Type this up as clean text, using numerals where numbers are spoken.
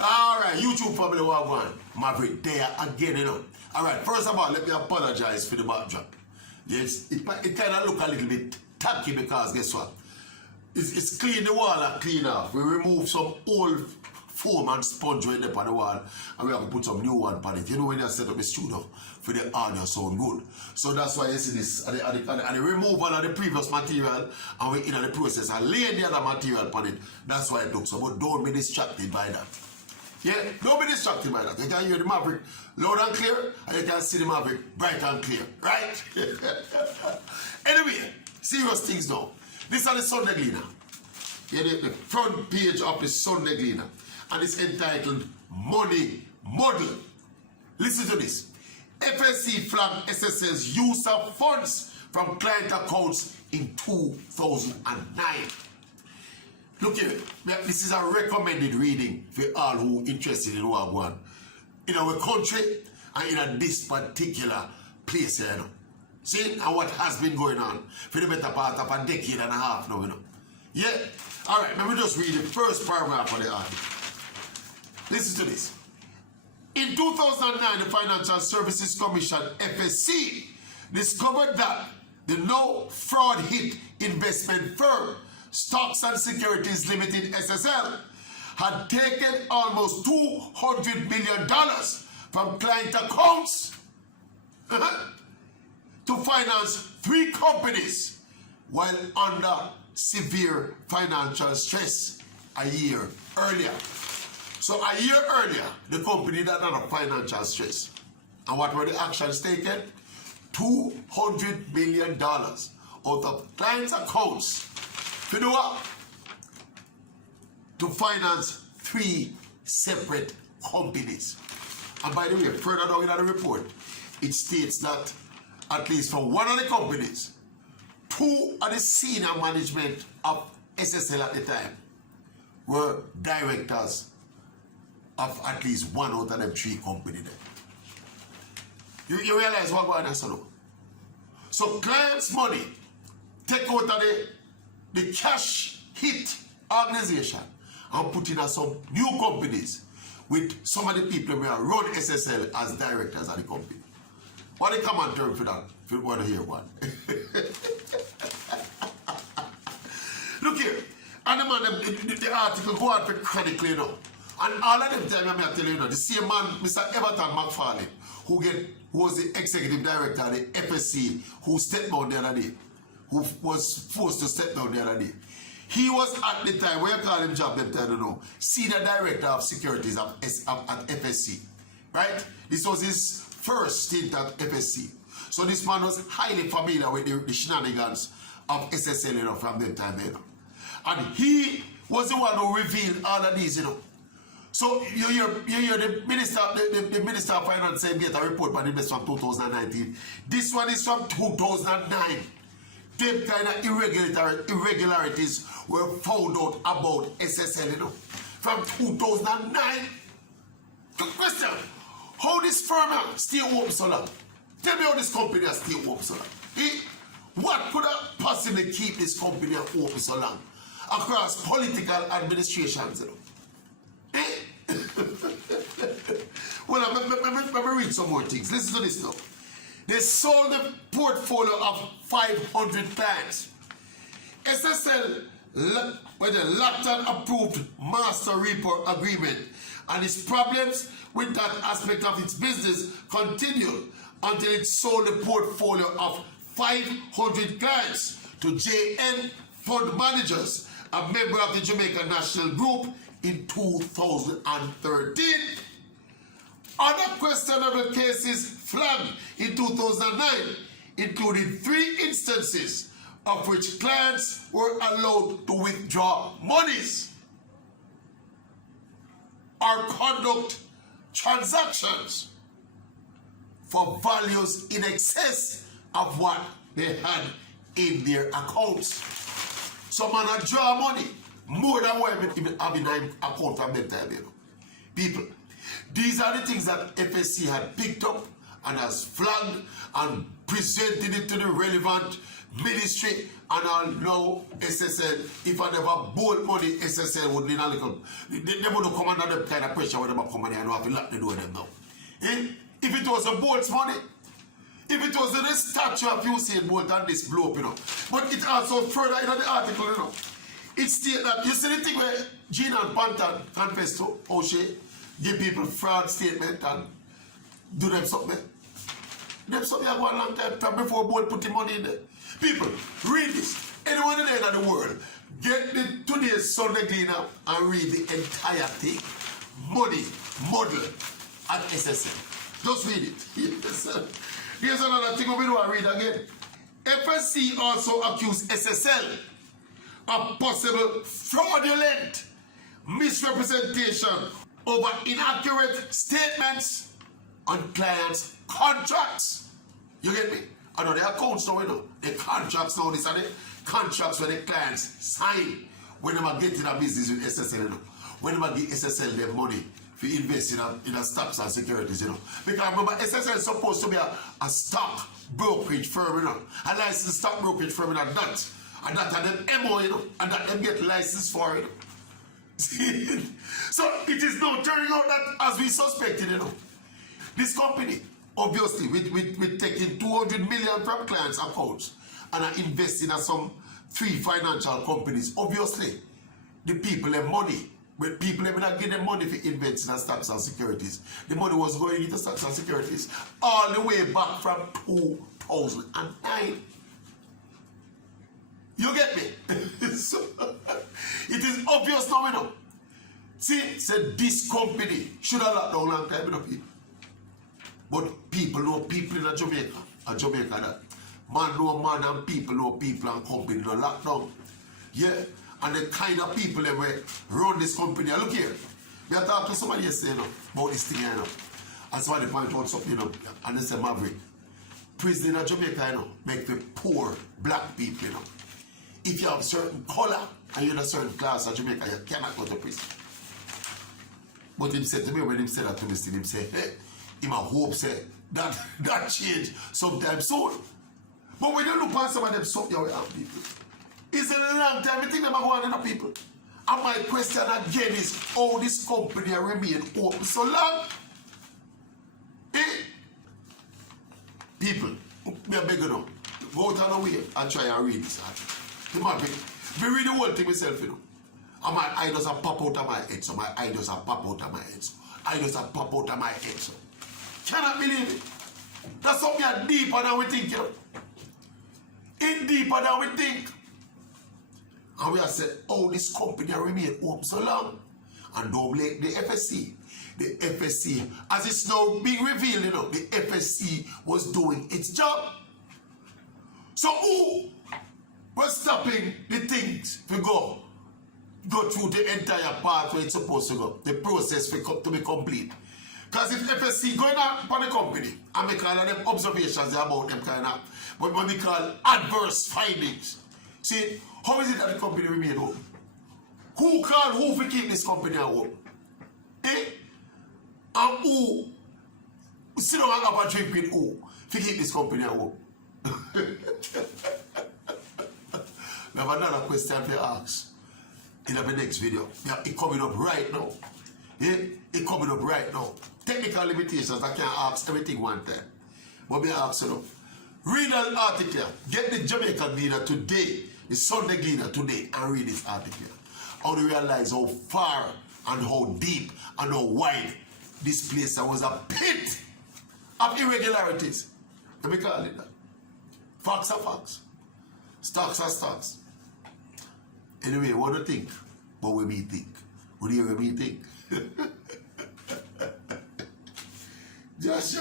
Alright, YouTube family, what I want? Maverick there again, you know. Alright, first of all, let me apologize for the backdrop. Yes, it kind of look a little bit tacky because guess what? It's clean, the wall are clean off. We remove some old foam and sponge right there on the wall and we have to put some new one on it. You know when you set up the studio for the audio sound good. So that's why you see this and the removal of the previous material and we in the process and lay the other material on it. That's why it looks so. But don't be distracted by that. Yeah, don't be distracted by that. You can hear the Maverick loud and clear and you can see the Maverick bright and clear. Right? Anyway, serious things now. This is the Sunday Gleaner. Yeah, the front page of the Sunday Gleaner. And it's entitled Money Model. Listen to this. FSC flagged SSL's use of funds from client accounts in 2009. Look here, this is a recommended reading for all who are interested in what going on in our country and in this particular place here, you know. See, and what has been going on for the better part of a decade and a half now, you know. Yeah? Alright, let me just read the first paragraph of the article. Listen to this. In 2009, the Financial Services Commission, FSC, discovered that the no-fraud-hit investment firm, Stocks and Securities Limited, SSL, had taken almost $200 million from client accounts to finance 3 companies while under severe financial stress a year earlier. So a year earlier, the company that had a financial stress. And what were the actions taken? $200 million out of clients' accounts to do what? To finance 3 separate companies. And by the way, further down in the report, it states that at least for one of the companies, 2 of the senior management of SSL at the time were directors of at least one out of them 3 companies there. You realize what going on, so? So clients' money take out of the cash hit organization and put in some new companies with some of the people who are run SSL as directors of the company. What the common term for that? If you want to hear one. Look here. And the article go on for chronically, you know. And all of them time I tell you, the same man, Mr. Everton McFarlane, who was the executive director of the FSC, who stepped down the other day, who was forced to step down the other day. He was at the time, where you call him job them time, you know, senior director of securities at FSC. Right? This was his first stint at FSC. So this man was highly familiar with the shenanigans of SSL, you know, from that time, you know. And he was the one who revealed all of these, you know. So you hear the minister of finance saying get a report by this from 2019. This one is from 2009. Them kind of irregularities were found out about SSL, you know, from 2009. Good question. How this firm stay open so long? Tell me how this company has stay open so long. What could have possibly keep this company open so long across political administrations, you know? Well, let me read some more things. Listen to this now. They sold a portfolio of 500 clients. SSL with a Latin approved master repo agreement, and its problems with that aspect of its business continued until it sold a portfolio of 500 clients to JN Fund Managers, a member of the Jamaican National Group, in 2013. Other questionable cases flagged in 2009 included 3 instances of which clients were allowed to withdraw monies or conduct transactions for values in excess of what they had in their accounts. Some man had draw money more than what even have in an account from them time, you know. People, these are the things that FSC had picked up and has flagged and presented it to the relevant ministry, and I'll know SSL, if I never bolt money, SSL would need a little, they would come under them kind of pressure when they come in and have to lock the door them now. Eh? If it was a Bolt's money, if it was the statue of Usain Bolt and this blow up, you know. But it also further in the article, you know. It states that, you see the thing where Gina and Pantan confess to O'Shea, give people fraud statement and do them something. Them something have one long time from before Bolt put the money in there. People, read this. Anyone in there in the world, get the today's Sunday Gleaner and read the entire thing. Money, model, at SSL. Just read it. Yes, here's another thing we do and read again. FSC also accused SSL of possible fraudulent misrepresentation over inaccurate statements on clients' contracts. You get me? I know the accounts now, you know. The contracts now, these are the contracts where the clients sign when they are getting a business with SSL, you know. When they give SSL their money for invest in a stocks and securities, you know. Because remember, SSL is supposed to be a stock brokerage firm, you know. A licensed stock brokerage firm, and that. And that are them MO, you know. And that them get licensed for it, you know. So it is now turning out that, as we suspected, you know, this company, obviously, with taking 200 million from clients' accounts and are investing in some 3 financial companies, obviously, the people have money. But people have not give them money for investing in stocks and securities. The money was going into stocks and securities all the way back from 2009. You get me? So, it is obvious now, you know. See, said this company should have locked down a long time, you know, people. But people know people in Jamaica. And Jamaica that. Man know man and people know people and company no lockdown. Yeah. And the kind of people that will run this company. Look here. We are talking to somebody yesterday, you know, about this thing, you know. And somebody point out something, you know, and they say, Maverick, prison in Jamaica, you know, make the poor black people, you know. If you have a certain color and you're in a certain class in Jamaica, you cannot go to prison. But him said to me, when he said that to me, he said, hey, him a hope say that change sometime soon. But when you look at some of them something you have people, it's a long time you think them are going in the people. And my question again is how this company remain open so long. Eh? People, me a beg you now, go out on the way and try and read this article. Me read the whole thing myself, you know. And my eye does pop out of my head, so my eye does pop out of my head, so eye does pop out of my head, so. Cannot believe it. That's something deeper than we think, you know. It's deeper than we think. And we have said, oh, this company remain open so long. And don't blame the FSC. The FSC, as it's now being revealed, you know, the FSC was doing its job. So who was stopping the things to go through the entire path where it's supposed to go, the process to be complete? Because if FSC going on the company and make all of them observations about them kind of what we call adverse findings, see, how is it that the company remain open? Who called who to keep this company open? Eh? And who sit down and have a drink with who to keep this company open? We have another question to ask in the next video. Yeah, it's coming up right now. Yeah, it's coming up right now. Technical limitations, I can't ask everything one time. But me ask you now. Read an article. Get the Jamaican Gleaner today, the Sunday Gleaner today, and read this article. How to realize how far and how deep and how wide this place was a pit of irregularities. Let me call it that. Facts are facts. Stocks are stocks. Anyway, what do you think? But we me think. What do you hear me think? Just